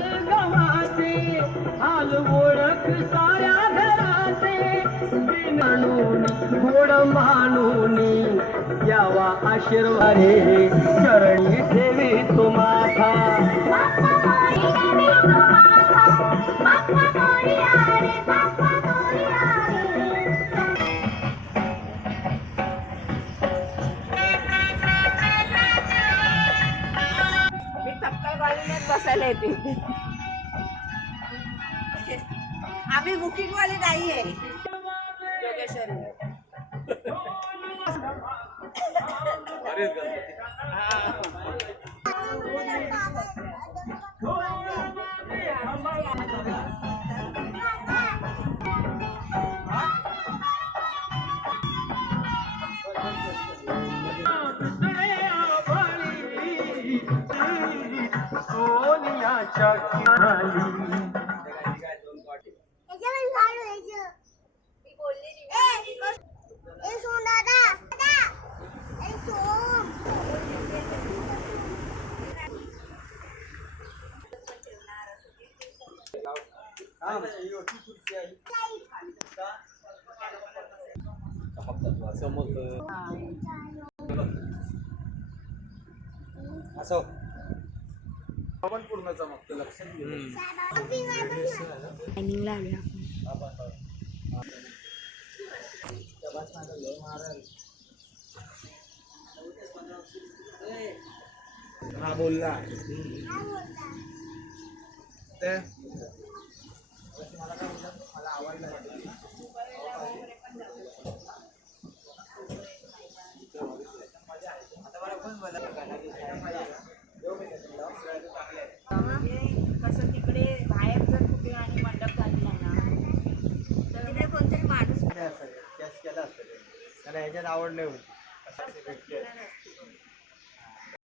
गावाचे हाल ओळख साऱ्या घराचे म्हणून गोड मानून यावा आशीर्वाद रे चरणी ठेवी तुम्हा बसायला येते आम्ही बुकिंग वाली नाहीये सोनियाच्या खाली असो आपण पूर्ण चमकतो लक्षात टायमिंगला आलोय आपण हा बोलला ते मला काय बोलला मला आवडलं कसं तिकडे बाहेर जर कुठे आणि मंडप घातला ना तर तिकडे कोणतरी माणूस केला असतं त्याला ह्याच्यात आवड नाही होती